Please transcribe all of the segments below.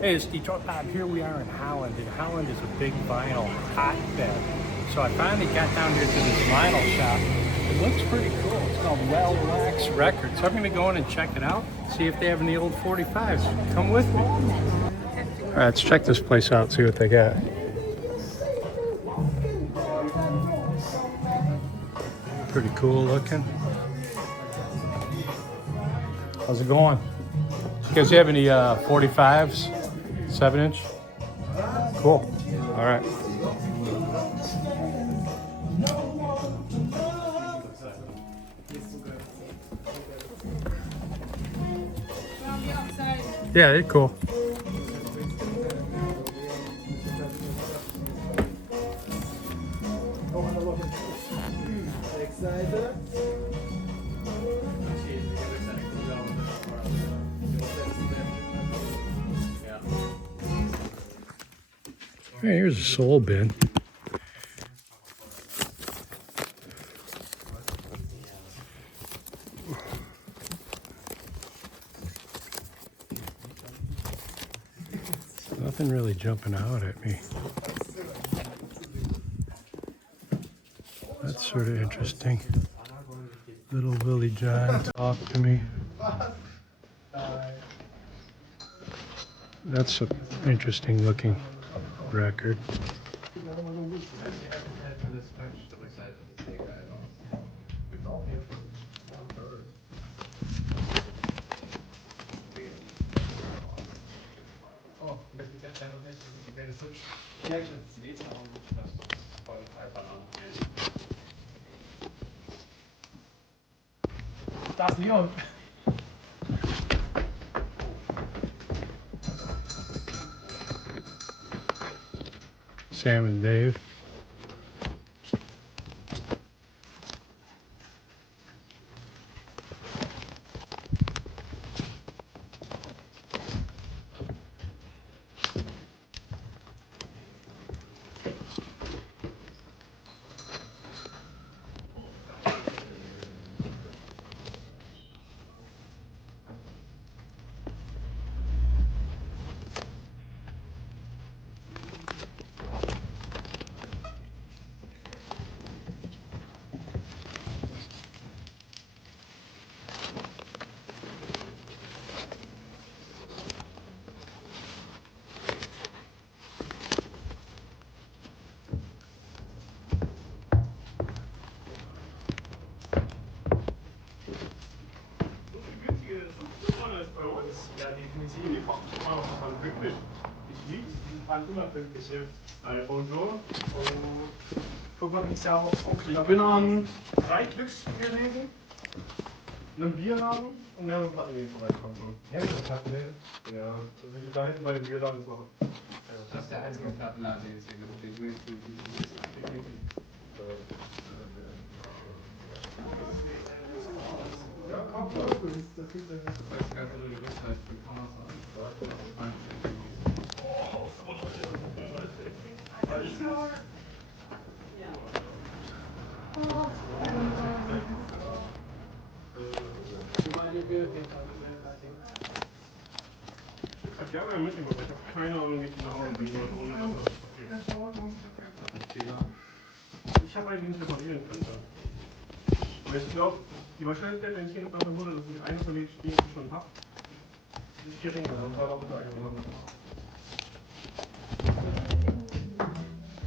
Hey, it's DetroitBob. Here we are in Holland, and Holland is a big vinyl hotbed. So I finally got down here to this vinyl shop. It looks pretty cool. It's called Well Wax Records. So I'm going to go in and check it out, see if they have any old 45s. Come with me. All right, let's check this place out, see what they got. Pretty cool looking. How's it going? You guys have any 45s? 7-inch? Cool. All right. Yeah, they're cool. Hey, here's a soul bin. Nothing really jumping out at me. That's sort of interesting. Little Willie John talked to me. That's an interesting looking record. Das Leon. Sam and Dave. Ja, definitiv. Man wirklich. Ich liebe diesen Fall unabhängig. Bonjour. Guck mal, ich auch. Ich bin an 3 Glücksgeräten, einem Bierladen und einem Plattenladen vorbeikommen. Ja, das hat wir. Ja, also da hinten bei dem Bierladen so. Das ist der einzige Plattenladen, den es hier gibt. Ja, komm, das ist der. Ich habe gerne mitgebracht, ich habe keine Ahnung, wie ich die nach Hause bringen soll, ohne dass das passiert. Ich habe eigentlich reparieren können. Aber ich glaube, die Wahrscheinlichkeit, wenn ich hier noch davon wurde, dass ich eine von den Spielen schon habe, ist geringer. Und zwar auch mit eingenommen.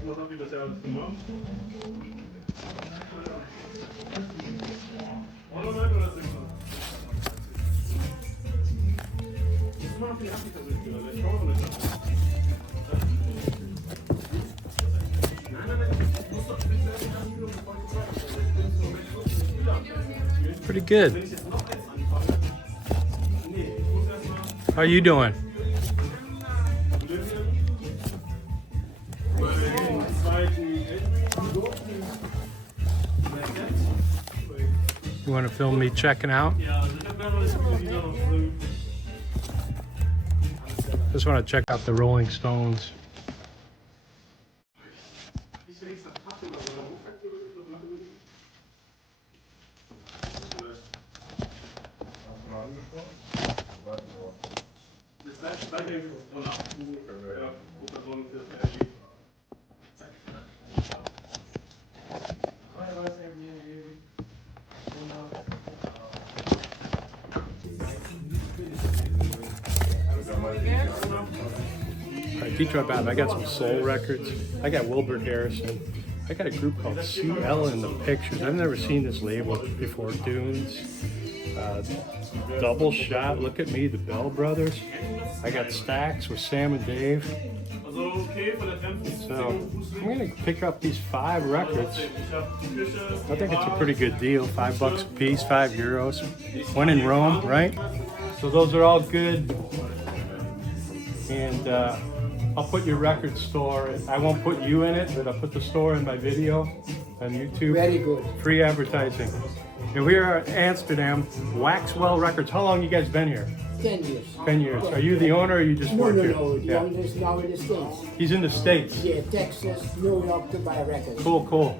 Was habt ihr bisher alles gemacht? Online oder Signal? Ich muss mal auf den ersten Versuch gehen, ich schaue nicht an. Pretty good. How you doing? You want to film me checking out? Just want to check out the Rolling Stones. Seitdem DetroitBob, I got some soul records. I got Wilbur Harrison. I got a group called CL in the Pictures. I've never seen this label before. Dunes. Double Shot. Look at Me, the Bell Brothers. I got Stacks with Sam and Dave. So I'm gonna pick up these 5 records. I think it's a pretty good deal. $5 a piece, €5. When in Rome, right? So those are all good. And I'll put your record store. I won't put you in it, but I'll put the store in my video on YouTube. Very good. Free advertising. And we are at Amsterdam, Waxwell Records. How long you guys been here? 10 years. 10 years. Are you the owner or you just work here? No. The Yeah. owner is now in the States. He's in the States. Yeah, Texas, New York to buy records. Cool.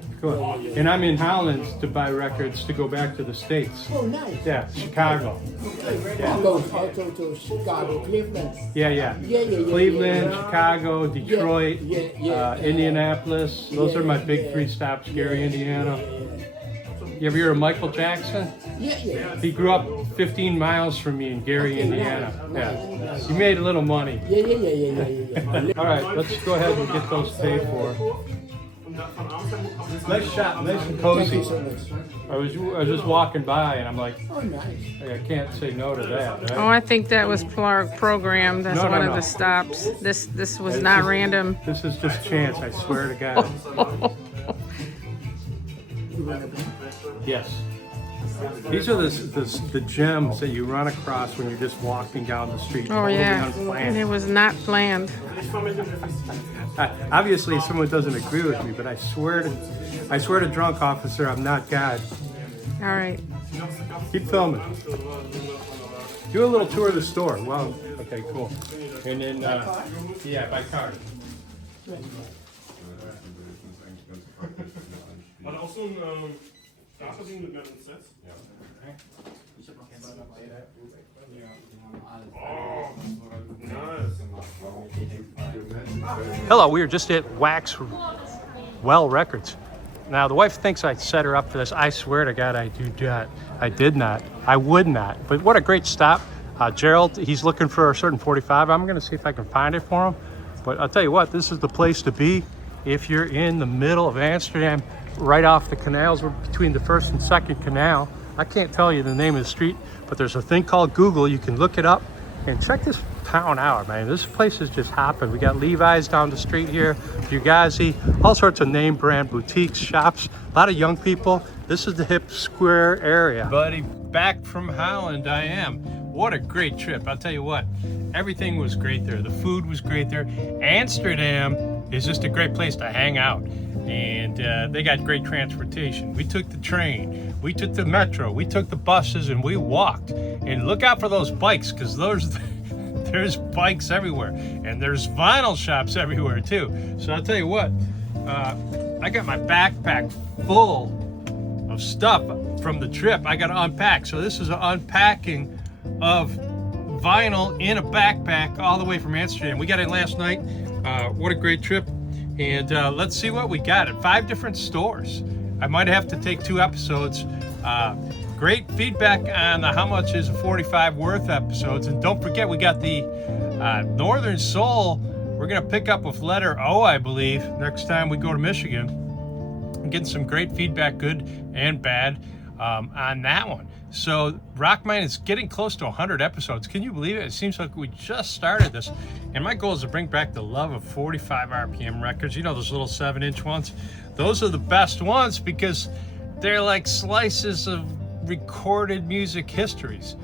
And I'm in Holland to buy records to go back to the States. Oh, nice. Yeah, Chicago. Yeah. Goes also to Chicago, Cleveland. Yeah. Yeah. Cleveland, Chicago, Detroit, Yeah. Indianapolis. Those are my big yeah. 3 stops. Gary, Indiana. You ever hear of Michael Jackson? Yeah. He grew up 15 miles from me in Gary, Indiana. Yeah. He made a little money. Yeah. All right, let's go ahead and get those paid for. Nice shot, nice and Thank cozy. you so much. I was just walking by and I'm like, Oh, nice. I can't say no to that, right? Oh, I think that was programmed. That's No, one no. of the stops. This was It's not just- random. This is just chance, I swear to God. Yes. These are the gems that you run across when you're just walking down the street. Oh totally yeah, and unplanned. it was not planned. Obviously, someone doesn't agree with me, but I swear to drunk officer, I'm not God. All right. Keep filming. Do a little tour of the store. Wow. Okay, cool. And then, yeah, by car. Maar ook zo'n datading met een set. Oh, nice. Hello, we are just at Waxwell Records. Now, the wife thinks I set her up for this. I swear to God, I do not. I did not. I would not. But what a great stop. Gerald, he's looking for a certain 45. I'm going to see if I can find it for him. But I'll tell you what, this is the place to be if you're in the middle of Amsterdam, right off the canals. We're between the first and second canal. I can't tell you the name of the street, but there's a thing called Google. You can look it up and check this town out, man. This place is just hopping. We got Levi's down the street here, Fugazi, all sorts of name brand boutiques, shops, a lot of young people. This is the hip square area. Buddy, back from Holland I am. What a great trip. I'll tell you what, everything was great there. The food was great there. Amsterdam is just a great place to hang out. And they got great transportation. We took the train, we took the metro, we took the buses, and we walked. And look out for those bikes, because there's bikes everywhere. And there's vinyl shops everywhere too. So I'll tell you what, I got my backpack full of stuff from the trip. I got to unpack. So this is an unpacking of vinyl in a backpack all the way from Amsterdam. We got in last night. What a great trip. And let's see what we got at 5 different stores. I might have to take 2 episodes. Great feedback on the How Much Is a 45 Worth episodes. And don't forget, we got the Northern Soul. We're going to pick up with letter O, I believe, next time we go to Michigan. I'm getting some great feedback, good and bad, on that one. So RockMine is getting close to 100 episodes. Can you believe it? It seems like we just started this. And my goal is to bring back the love of 45 RPM records. You know, those little 7-inch ones? Those are the best ones because they're like slices of recorded music histories.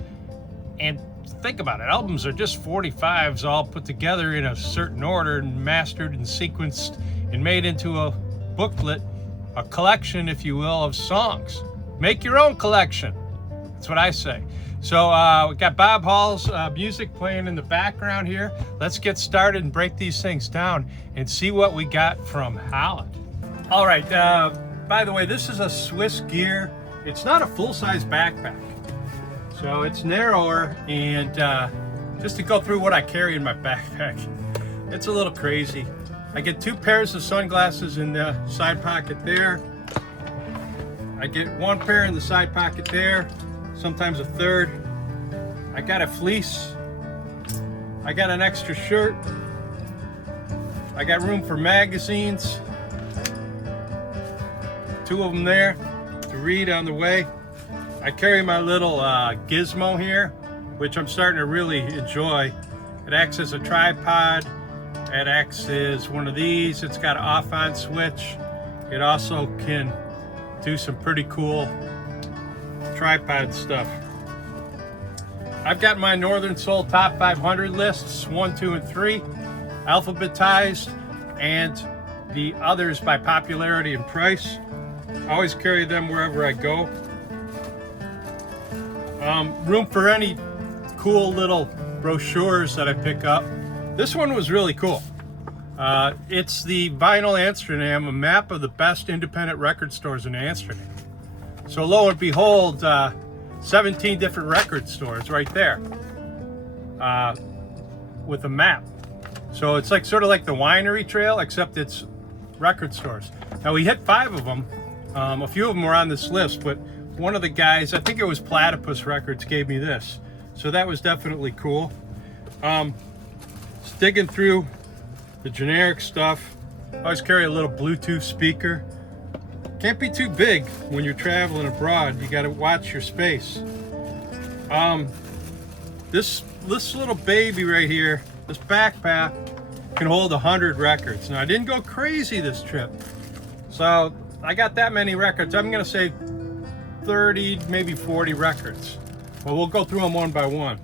And think about it, albums are just 45s all put together in a certain order and mastered and sequenced and made into a booklet, a collection, if you will, of songs. Make your own collection. That's what I say. So we got Bob Hall's music playing in the background here. Let's get started and break these things down and see what we got from Holland. All right, by the way, this is a Swiss gear. It's not a full-size backpack. So it's narrower and just to go through what I carry in my backpack. It's a little crazy. I get 2 pairs of sunglasses in the side pocket there. I get 1 pair in the side pocket there, sometimes a 3rd. I got a fleece. I got an extra shirt. I got room for magazines. 2 of them there to read on the way. I carry my little gizmo here, which I'm starting to really enjoy. It acts as a tripod. It acts as one of these. It's got an off-on switch. It also can do some pretty cool tripod stuff. I've got my Northern Soul Top 500 lists, 1, 2, and 3, alphabetized, and the others by popularity and price. I always carry them wherever I go. Room for any cool little brochures that I pick up. This one was really cool. It's the Vinyl Amsterdam, a map of the best independent record stores in Amsterdam. So lo and behold, 17 different record stores right there with a map. So it's like sort of like the winery trail, except it's record stores. Now we hit 5 of them. A few of them were on this list, but one of the guys, I think it was Platypus Records, gave me this. So that was definitely cool. Just digging through the generic stuff. I always carry a little Bluetooth speaker. Can't be too big when you're traveling abroad. You got to watch your space. This little baby right here, this backpack, can hold 100 records. Now I didn't go crazy this trip, so I got that many records. I'm gonna say 30, maybe 40 records. Well, we'll go through them one by one.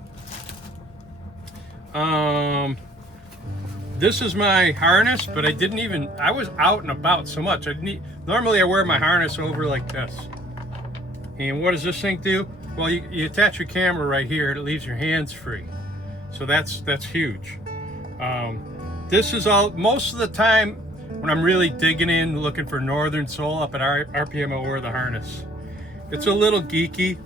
This is my harness, but I was out and about so much. Normally I wear my harness over like this. And what does this thing do? Well, you attach your camera right here and it leaves your hands free. So that's huge. This is all, most of the time when I'm really digging in, looking for Northern Soul up at RPM, I'll wear the harness. It's a little geeky.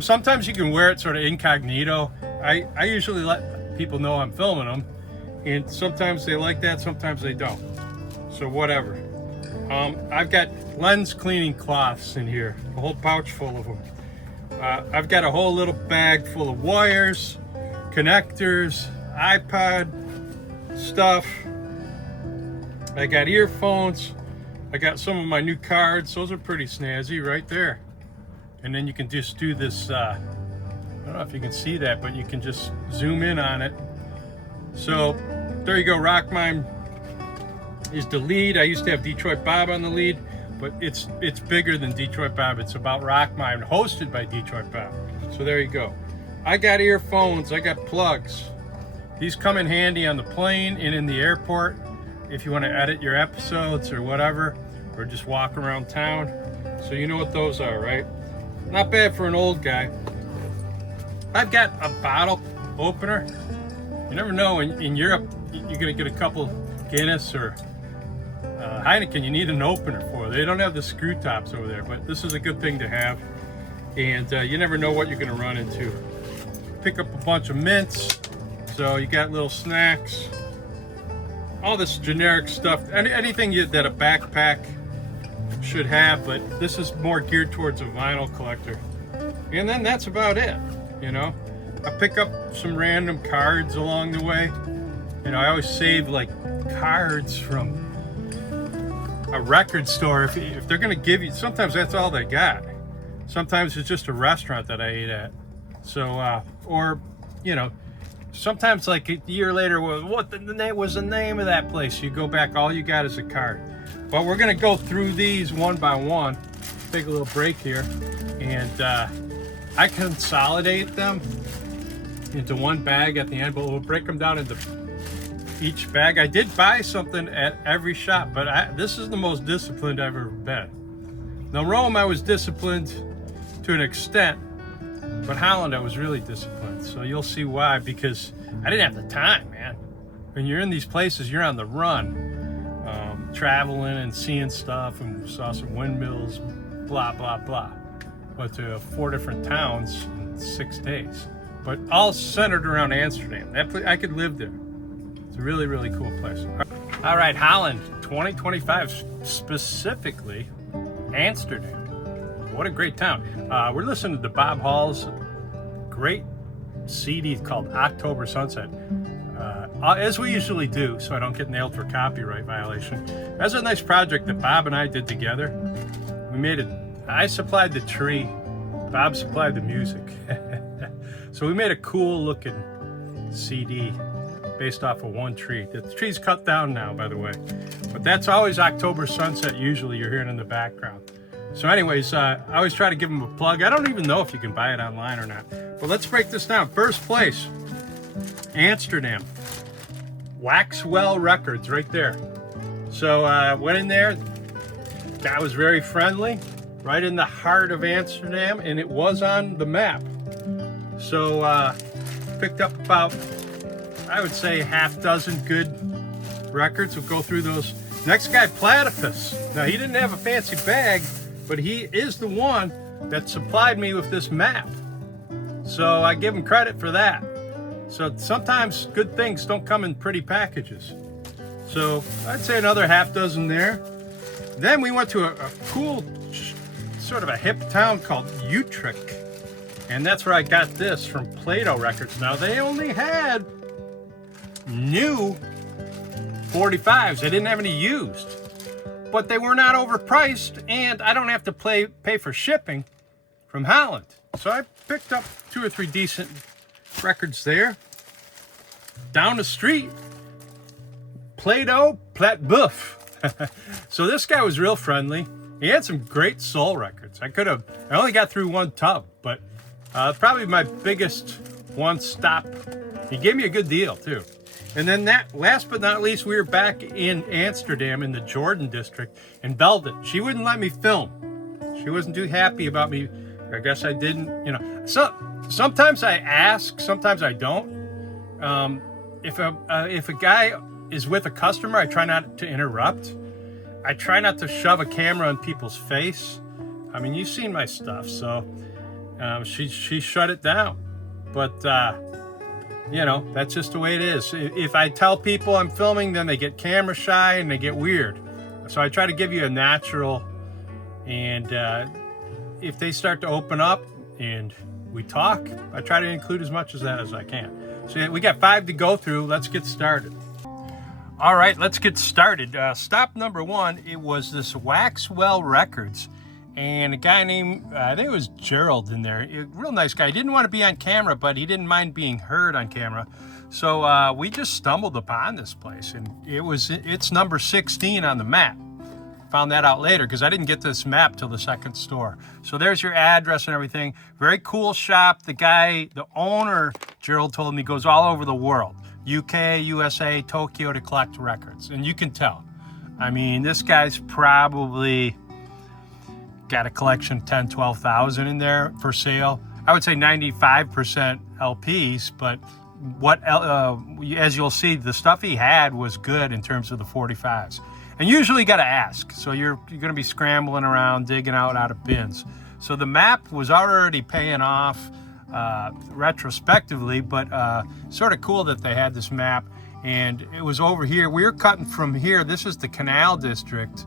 Sometimes you can wear it sort of incognito. I usually let people know I'm filming them. And sometimes they like that, sometimes they don't. So whatever. I've got lens cleaning cloths in here, a whole pouch full of them. I've got a whole little bag full of wires, connectors, iPod stuff. I got earphones. I got some of my new cards. Those are pretty snazzy right there. And then you can just do this, I don't know if you can see that, but you can just zoom in on it. So there you go. RockMine is the lead. I used to have DetroitBob on the lead, but it's bigger than DetroitBob. It's about RockMine, hosted by DetroitBob. So there you go. I got earphones. I got plugs. These come in handy on the plane and in the airport if you want to edit your episodes or whatever, or just walk around town. So you know what those are, right? Not bad for an old guy. I've got a bottle opener. You never know, in Europe, you're gonna get a couple Guinness or Heineken, you need an opener for. They don't have the screw tops over there, but this is a good thing to have. And you never know what you're gonna run into. Pick up a bunch of mints. So you got little snacks. All this generic stuff, anything that a backpack should have, but this is more geared towards a vinyl collector. And then that's about it, you know. I pick up some random cards along the way. You know, I always save like cards from a record store. If they're gonna give you, sometimes that's all they got. Sometimes it's just a restaurant that I ate at. So, or, you know, sometimes like a year later, what was the name of that place? You go back, all you got is a card. But we're gonna go through these one by one. Take a little break here. And I consolidate them into one bag at the end, but we'll break them down into each bag. I did buy something at every shop, but this is the most disciplined I've ever been. Now Rome, I was disciplined to an extent, but Holland, I was really disciplined. So you'll see why, because I didn't have the time, man. When you're in these places, you're on the run, traveling and seeing stuff, and we saw some windmills, blah, blah, blah. But to 4 different towns in 6 days. but all centered around Amsterdam. I could live there. It's a really, really cool place. All right, Holland 2025, specifically Amsterdam. What a great town. We're listening to Bob Hall's great CD called October Sunset, as we usually do, so I don't get nailed for copyright violation. That's a nice project that Bob and I did together. We made it. I supplied the tree, Bob supplied the music. So we made a cool looking CD based off of one tree. The tree's cut down now, by the way, but that's always October Sunset. Usually you're hearing in the background. So anyways, I always try to give them a plug. I don't even know if you can buy it online or not, but let's break this down. First place, Amsterdam, Waxwell Records right there. So went in there, guy was very friendly, right in the heart of Amsterdam, and it was on the map. So picked up about, I would say, half dozen good records. We'll go through those. Next guy, Platypus. Now he didn't have a fancy bag, but he is the one that supplied me with this map. So I give him credit for that. So sometimes good things don't come in pretty packages. So I'd say another half dozen there. Then we went to a cool, sort of a hip town called Utrecht. And that's where I got this from Plato Records. Now they only had new 45s. They didn't have any used. But they were not overpriced, and I don't have to pay for shipping from Holland. So I picked up 2 or 3 decent records there. Down the street, Plato Platboeuf. So this guy was real friendly. He had some great soul records. I only got through one tub, but probably my biggest one stop. He gave me a good deal too. And then last but not least, we were back in Amsterdam in the Jordan district in Belden. She wouldn't let me film. She wasn't too happy about me. I guess I didn't, you know. So sometimes I ask, sometimes I don't. If a guy is with a customer, I try not to interrupt. I try not to shove a camera in people's face. I mean, you've seen my stuff, so she shut it down. But you know, that's just the way it is. If I tell people I'm filming, then they get camera shy and they get weird. So I try to give you a natural, and if they start to open up and we talk, I try to include as much of that as I can. So we got 5 to go through. Let's get started. All right, let's get started. Stop number 1, it was this Waxwell Records. And a guy named, I think it was Gerald in there, a real nice guy. He didn't want to be on camera, but he didn't mind being heard on camera. So we just stumbled upon this place, and it's number 16 on the map. Found that out later because I didn't get this map till the second store. So there's your address and everything. Very cool shop. The owner, Gerald told me, goes all over the world. UK, USA, Tokyo to collect records. And you can tell. I mean, this guy's probably got a collection 10, 12,000 in there for sale. I would say 95% LPs, but as you'll see, the stuff he had was good in terms of the 45s. And usually you got to ask. So you're going to be scrambling around, digging out of bins. So the map was already paying off retrospectively, but sort of cool that they had this map. And it was over here. We were cutting from here. This is the Canal District.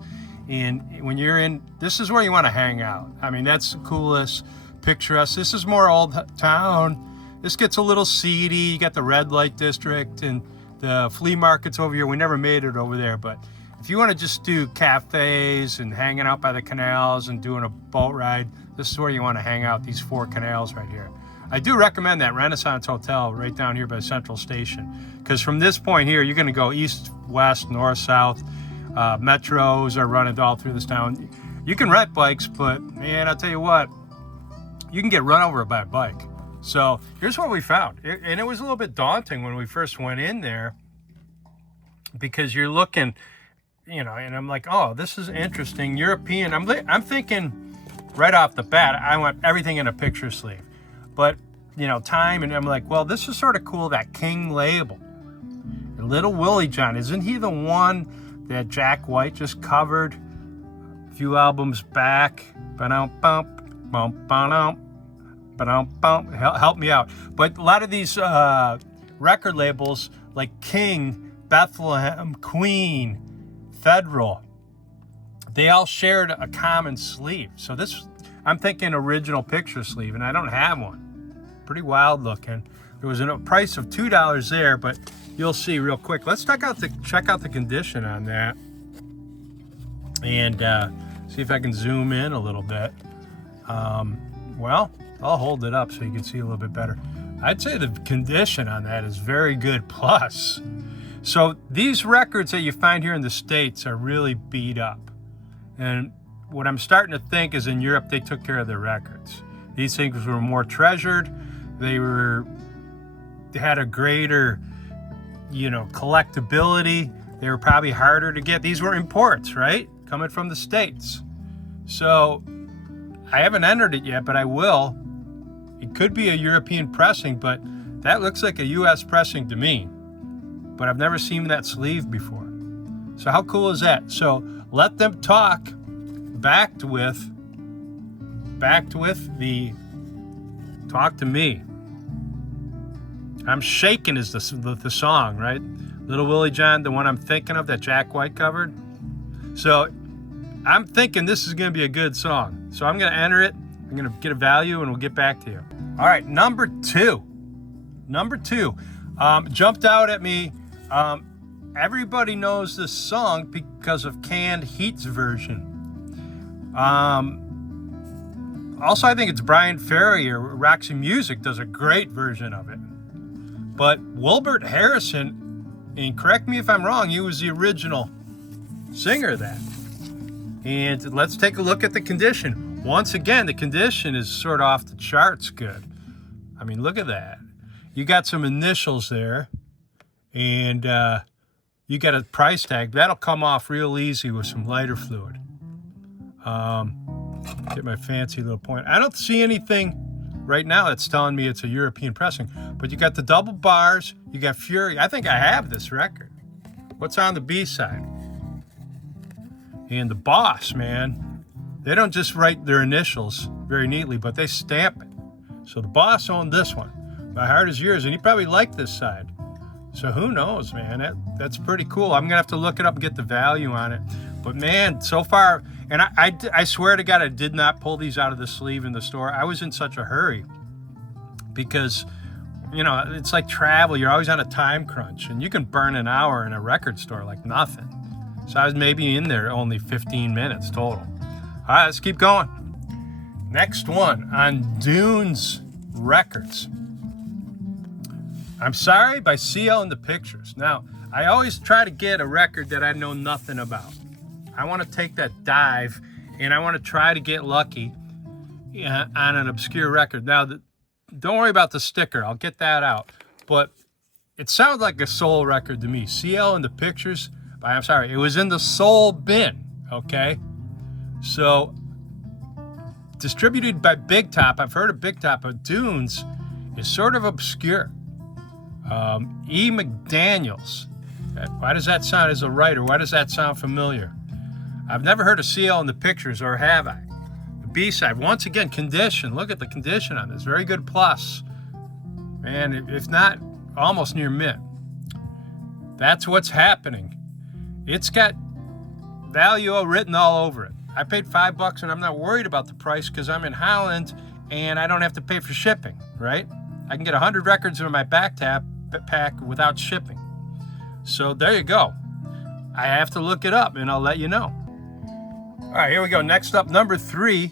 And when you're in, this is where you want to hang out. I mean, that's the coolest, picturesque. This is more old town. This gets a little seedy. You got the red light district and the flea markets over here. We never made it over there, but if you want to just do cafes and hanging out by the canals and doing a boat ride, this is where you want to hang out, these 4 canals right here. I do recommend that Renaissance Hotel right down here by Central Station, because from this point here, you're going to go east, west, north, south. Metros are running all through this town. You can rent bikes, but man, I'll tell you what, you can get run over by a bike. So here's what we found. And it was a little bit daunting when we first went in there, because you're looking, you know, and I'm like, oh, this is interesting. European. I'm thinking right off the bat, I want everything in a picture sleeve. But, you know, time, and I'm like, well, this is sort of cool, that King label. And Little Willie John, isn't he the one that Jack White just covered a few albums back? Help me out. But a lot of these record labels like King, Bethlehem, Queen, Federal, they all shared a common sleeve. So this, I'm thinking original picture sleeve, and I don't have one. Pretty wild looking. There was a price of $2 there, but you'll see real quick. Let's check out the condition on that, and see if I can zoom in a little bit. Well, I'll hold it up so you can see a little bit better. I'd say the condition on that is very good plus. So these records that you find here in the States are really beat up. And what I'm starting to think is in Europe, they took care of their records. These things were more treasured. They had a greater, collectability. They were probably harder to get. These were imports, right? Coming from the States. So I haven't entered it yet, but I will. It could be a European pressing, but that looks like a US pressing to me. But I've never seen that sleeve before. So how cool is that? So let them talk, backed with the Talk to Me. I'm Shaking is the song, right? Little Willie John, the one I'm thinking of that Jack White covered. So I'm thinking this is going to be a good song. So I'm going to enter it. I'm going to get a value and we'll get back to you. All right, number two. Jumped out at me. Everybody knows this song because of Canned Heat's version. Also, I think it's Brian Ferry or Roxy Music does a great version of it. But Wilbert Harrison, and correct me if I'm wrong, he was the original singer of that. And let's take a look at the condition. Once again, the condition is sort of off the charts good. I mean, look at that. You got some initials there, and you got a price tag. That'll come off real easy with some lighter fluid. Get my fancy little point. I don't see anything right now that's telling me it's a European pressing, but you got the double bars, you got Fury. I think I have this record. What's on the B side? And the Boss, man, they don't just write their initials very neatly, but they stamp it. So the Boss owned this one. My Heart Is Yours, and he probably liked this side. So who knows, man? That's pretty cool. I'm gonna have to look it up and get the value on it. But man, so far, and I swear to God, I did not pull these out of the sleeve in the store. I was in such a hurry because, it's like travel. You're always on a time crunch, and you can burn an hour in a record store like nothing. So I was maybe in there only 15 minutes total. All right, let's keep going. Next one on Dunes Records. I'm Sorry by CL in the Pictures. Now, I always try to get a record that I know nothing about. I want to take that dive, and I want to try to get lucky on an obscure record. Now, don't worry about the sticker. I'll get that out. But it sounds like a soul record to me. CL in the Pictures. I'm sorry, it was in the soul bin, okay? So, distributed by Big Top. I've heard of Big Top, but Dunes is sort of obscure. E. McDaniels. Why does that sound, as a writer, why does that sound familiar? I've never heard of CL in the Pictures, or have I? The B-side, once again, condition. Look at the condition on this. Very good plus. Man, if not, almost near mint. That's what's happening. It's got value written all over it. I paid $5 and I'm not worried about the price because I'm in Holland and I don't have to pay for shipping, right? I can get 100 records in my pack without shipping. So there you go. I have to look it up and I'll let you know. All right, here we go. Next up, number 3,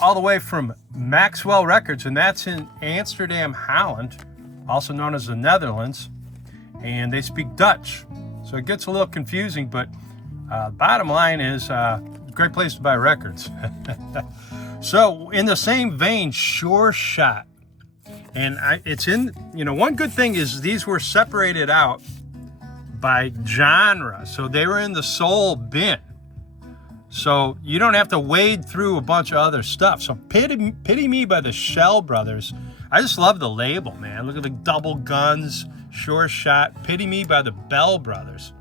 all the way from Maxwell Records, and that's in Amsterdam, Holland, also known as the Netherlands, and they speak Dutch. So it gets a little confusing, but bottom line is a great place to buy records. So in the same vein, Sure Shot. And it's in, one good thing is these were separated out by genre. So they were in the soul bin. So you don't have to wade through a bunch of other stuff. So Pity Me by the Shell Brothers. I just love the label, man. Look at the double guns, Sure Shot, Pity Me by the Bell Brothers.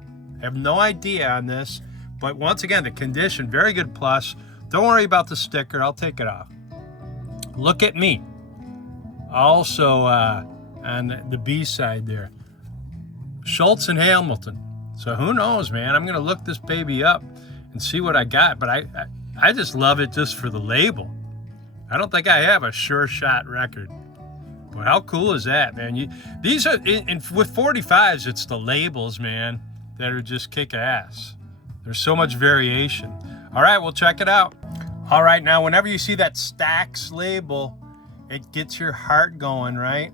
I have no idea on this, but once again, the condition, very good plus. Don't worry about the sticker, I'll take it off. Look at me. Also on the B side there, Schultz and Hamilton. So who knows, man? I'm gonna look this baby up and see what I got. But I just love it just for the label. I don't think I have a Sure Shot record. But how cool is that, man? These are with 45s. It's the labels, man, that are just kick ass. There's so much variation. All right, we'll check it out. All right, now whenever you see that Stax label, it gets your heart going, right?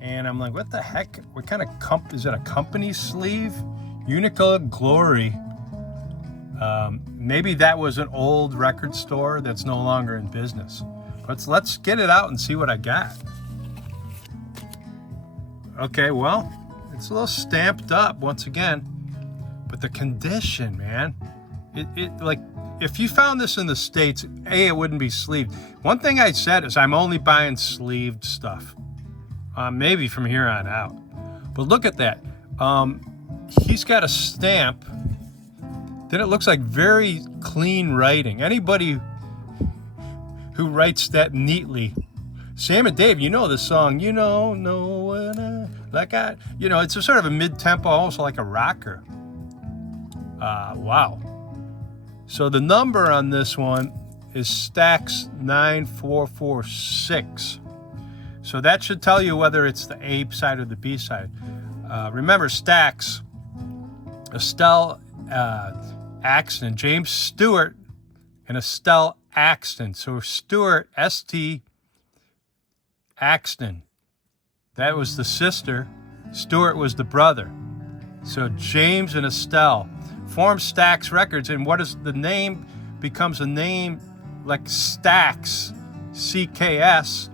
And I'm like, what the heck? What kind of is it? A company sleeve? Unica Glory. Maybe that was an old record store that's no longer in business. But let's get it out and see what I got. Okay, well, it's a little stamped up once again, but the condition, man, it like, if you found this in the States, it wouldn't be sleeved. One thing I said is I'm only buying sleeved stuff, maybe from here on out. But look at that. He's got a stamp. Then it looks like very clean writing. Anybody who writes that neatly. Sam and Dave, you know this song, you know what it's a sort of a mid-tempo, almost like a rocker. Wow. So the number on this one is Stax 9446. So that should tell you whether it's the A side or the B side. Remember Stax, Estelle Axton, James Stewart, and Estelle Axton. So Stewart, S.T. Axton, that was the sister. Stewart was the brother. So James and Estelle formed Stax Records, and what is the name becomes a name like Stax, CKS.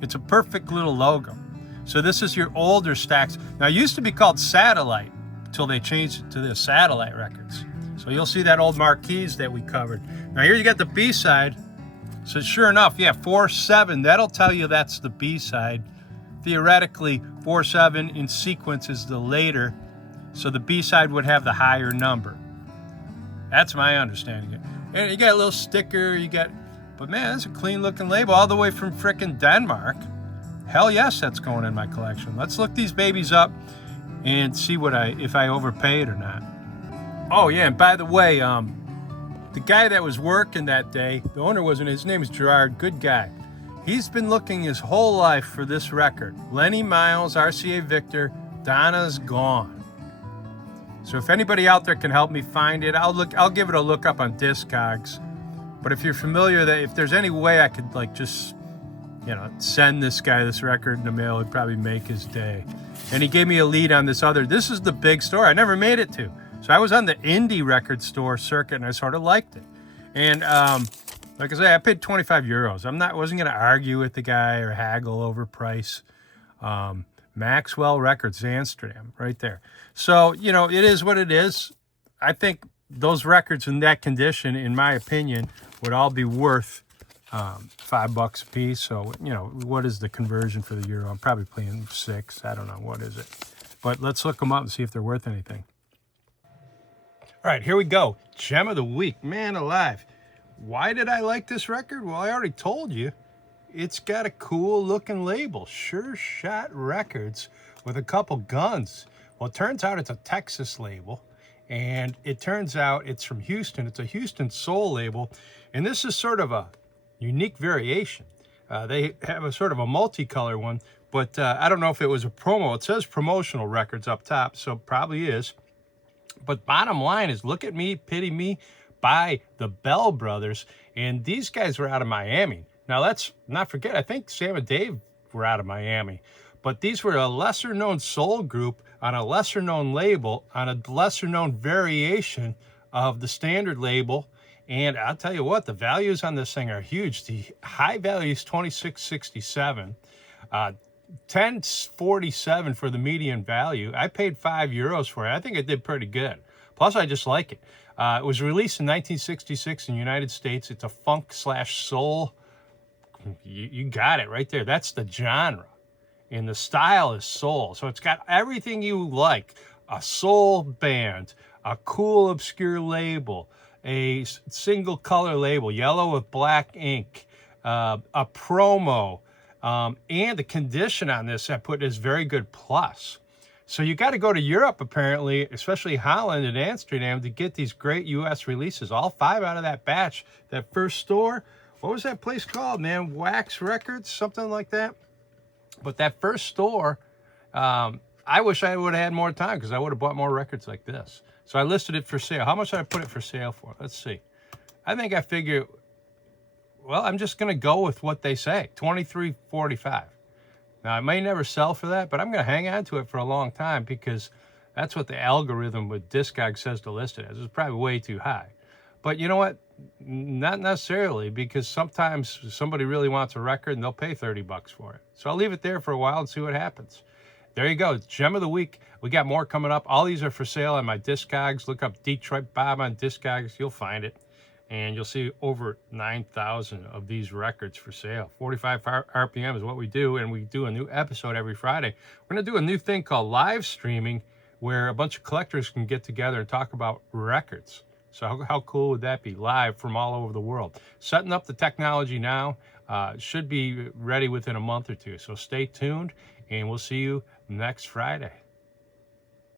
It's a perfect little logo. So this is your older Stax. Now it used to be called Satellite until they changed it to the Satellite Records. So you'll see that old marquees that we covered. Now here you got the B side. So sure enough, yeah, 4/7, that'll tell you that's the B side. Theoretically, 4/7 in sequence is the later, so the B side would have the higher number. That's my understanding. And you got a little sticker, but man, that's a clean looking label all the way from frickin' Denmark. Hell yes, that's going in my collection. Let's look these babies up and see if I overpaid or not. Oh yeah, and by the way, the guy that was working that day, the owner his name is Gerard, good guy. He's been looking his whole life for this record. Lenny Miles, RCA Victor, Donna's Gone. So if anybody out there can help me find it, I'll give it a look up on Discogs. But if you're familiar, if there's any way I could just, send this guy this record in the mail, it'd probably make his day. And he gave me a lead on this is the big store I never made it to. So I was on the indie record store circuit and I sort of liked it. And like I say, I paid 25 euros. Wasn't going to argue with the guy or haggle over price. Maxwell Records, Amsterdam, right there. So, it is what it is. I think those records in that condition, in my opinion, would all be worth $5 a piece. So, what is the conversion for the euro? I'm probably paying 6. I don't know. What is it? But let's look them up and see if they're worth anything. All right, here we go. Gem of the week. Man alive. Why did I like this record? Well, I already told you. It's got a cool looking label. Sure Shot Records with a couple guns. Well, it turns out it's a Texas label. And it turns out it's from Houston. It's a Houston soul label. And this is sort of a unique variation. They have a sort of a multicolor one. But I don't know if it was a promo. It says promotional records up top, so probably is. But bottom line is, look at me, pity me, by the Bell Brothers. And these guys were out of Miami. Now, let's not forget, I think Sam and Dave were out of Miami. But these were a lesser-known soul group on a lesser-known label, on a lesser-known variation of the standard label. And I'll tell you what, the values on this thing are huge. The high value is $26.67. $10.47 for the median value. I paid 5 euros for it. I think it did pretty good. Plus, I just like it. It was released in 1966 in the United States. It's a funk/soul. You got it right there. That's the genre. And the style is soul. So it's got everything you like. A soul band, a cool obscure label, a single color label, yellow with black ink, a promo, and the condition on this I put is very good plus. So you got to go to Europe, apparently, especially Holland and Amsterdam, to get these great U.S. releases. All 5 out of that batch. That first store, what was that place called, man? Wax Records, something like that. But that first store, I wish I would have had more time because I would have bought more records like this. So I listed it for sale. How much did I put it for sale for? Let's see. I think I figure, well, I'm just going to go with what they say, $23.45. Now, I may never sell for that, but I'm going to hang on to it for a long time because that's what the algorithm with Discogs says to list it as. It's probably way too high. But you know what? Not necessarily, because sometimes somebody really wants a record and they'll pay $30 for it. So I'll leave it there for a while and see what happens. There you go. Gem of the week. We got more coming up. All these are for sale on my Discogs. Look up DetroitBob on Discogs. You'll find it. And you'll see over 9,000 of these records for sale. 45 RPM is what we do, and we do a new episode every Friday. We're going to do a new thing called live streaming, where a bunch of collectors can get together and talk about records. So how cool would that be? Live from all over the world. Setting up the technology now. Should be ready within a month or two. So stay tuned, and we'll see you next Friday.